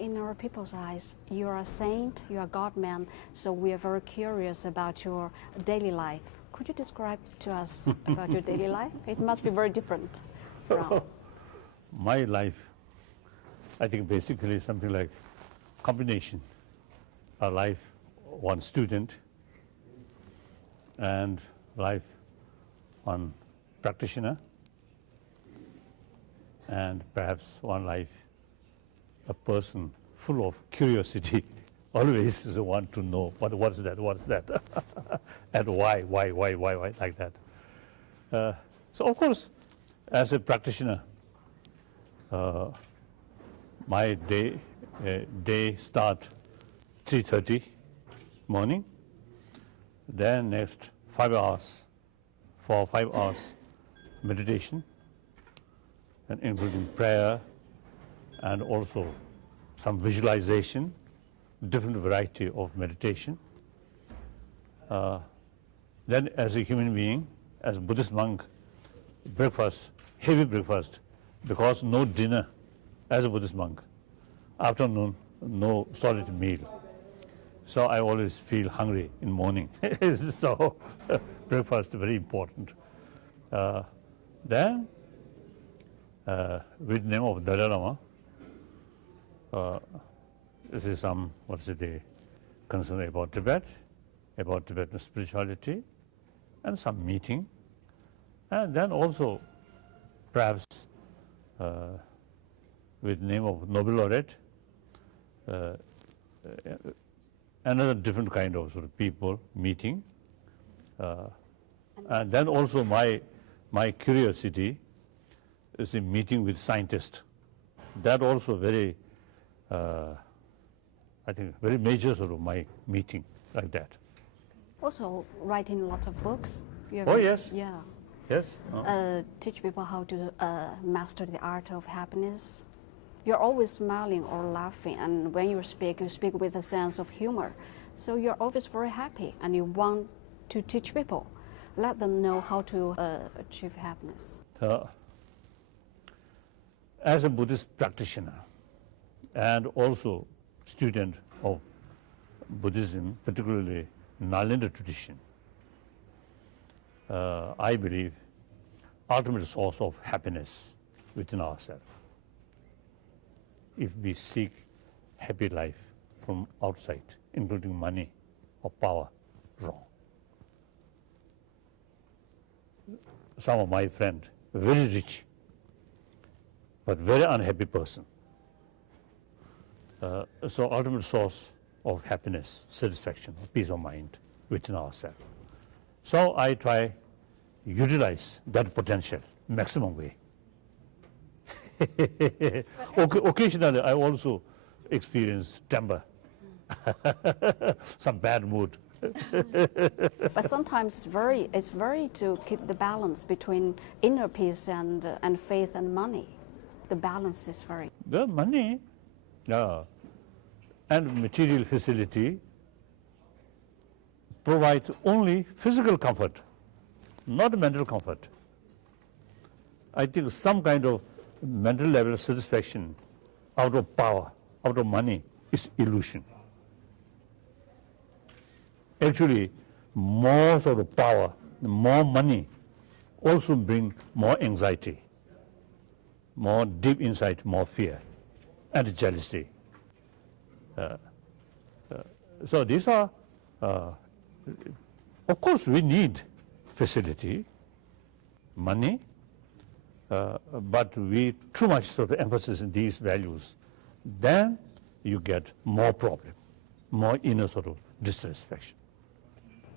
In our people's eyes, you are a saint, you are a God-man, so we are very curious about your daily life. Could you describe to us about your daily life? It must be very different from... My life, I think basically something like combination. A life, one student, and life, one practitioner, and perhaps one life, a person full of curiosity, always want to know what's that, and why, like that. So of course, as a practitioner, my day start 3:30 morning, then next 5 hours, for 5 hours meditation, and including prayer, and also some visualization, different variety of meditation. Then as a human being, as a Buddhist monk, breakfast, heavy breakfast, because no dinner as a Buddhist monk. Afternoon, no solid meal. So I always feel hungry in morning. So breakfast is very important. Then, with the name of Dalai Lama, this is some, concern about Tibet, about Tibetan spirituality, and some meeting. And then also, perhaps, with the name of Nobel laureate, another different kind of sort of people meeting. And then also my curiosity is in meeting with scientists. That also very, I think, very major sort of my meeting like that. Also writing lots of books. Oh, yes. Yeah. Yes. Teach people how to master the art of happiness. You're always smiling or laughing, and when you speak with a sense of humor. So you're always very happy, and you want to teach people, let them know how to achieve happiness. As a Buddhist practitioner, and also student of Buddhism, particularly Nalanda tradition, I believe ultimate source of happiness within ourselves. If we seek happy life from outside, including money or power, wrong. Some of my friends, very rich, but very unhappy person. So ultimate source of happiness, satisfaction, peace of mind within ourselves. So I try utilize that potential maximum way. Occasionally I also experience temper, some bad mood. But sometimes it's very to keep the balance between inner peace and faith and money. The balance is very... The money and material facility provide only physical comfort, not mental comfort. I think some kind of mental level of satisfaction out of power, out of money, is illusion. Actually, more sort of power, more money also bring more anxiety, more deep insight, more fear, and jealousy. So these are, of course we need facility, money, but we too much sort of emphasis in these values, then you get more problem, more inner sort of dissatisfaction.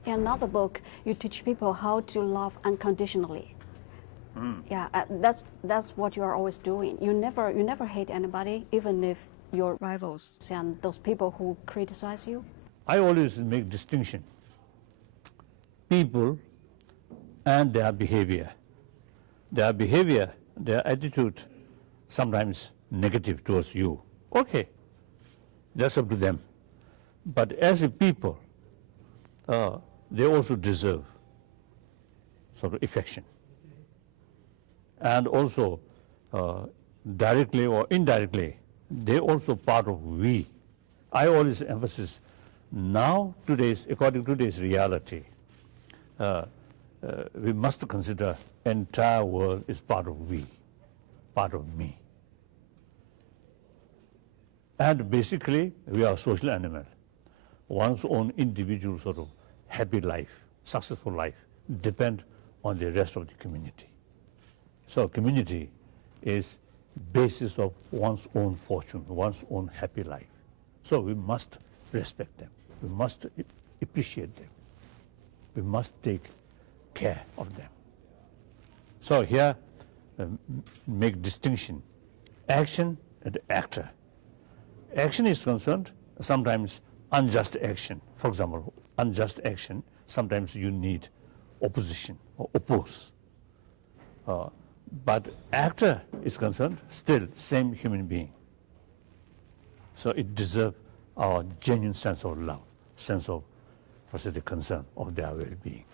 In another book, you teach people how to love unconditionally. Yeah, that's what you are always doing. You never hate anybody, even if your rivals and those people who criticize you. I always make distinction. People and their behavior. Their behavior, their attitude, sometimes negative towards you. Okay, that's up to them. But as a people, they also deserve sort of affection. And also, directly or indirectly, They also part of we. I always emphasize now, according to today's reality, we must consider entire world is part of we, part of me. And basically, we are a social animal. One's own individual sort of happy life, successful life, depend on the rest of the community. So community is basis of one's own fortune, one's own happy life. So we must respect them. We must appreciate them. We must take care of them. So here, make distinction. Action and actor. Action is concerned, sometimes unjust action. For example, unjust action, sometimes you need opposition or oppose. But actor is concerned, still same human being. So it deserves our genuine sense of love, sense of the concern of their well-being.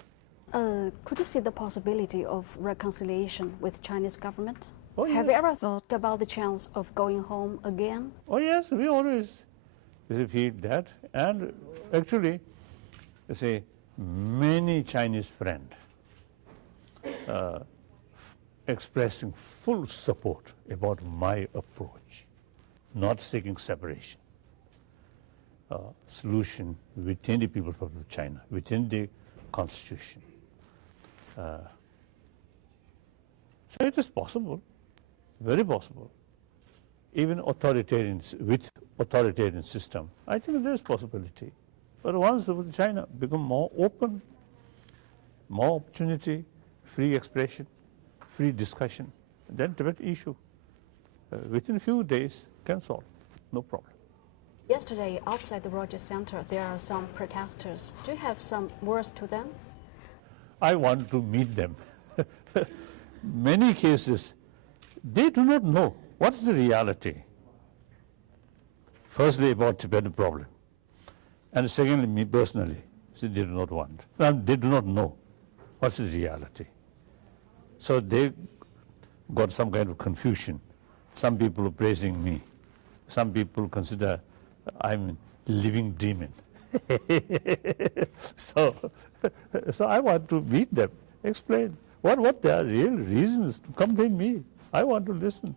Could you see the possibility of reconciliation with Chinese government? Oh, yes. Have you ever thought about the chance of going home again? Oh yes, we always feel that. And actually, many Chinese friends expressing full support about my approach, not seeking separation. Solution within the People's Republic of China, within the Constitution. So it is possible, very possible. Even with authoritarian system, I think there is possibility. But once China become more open, more opportunity, free expression, free discussion, then Tibet issue within a few days can solve, no problem. Yesterday, outside the Rogers Center, there are some protesters. Do you have some words to them? I want to meet them. Many cases, they do not know what's the reality. Firstly, about Tibetan problem. And secondly, me personally, they do not want. And they do not know what's the reality. So they got some kind of confusion. Some people are praising me. Some people consider I'm a living demon. So I want to meet them, explain what their real reasons to come to me. I want to listen.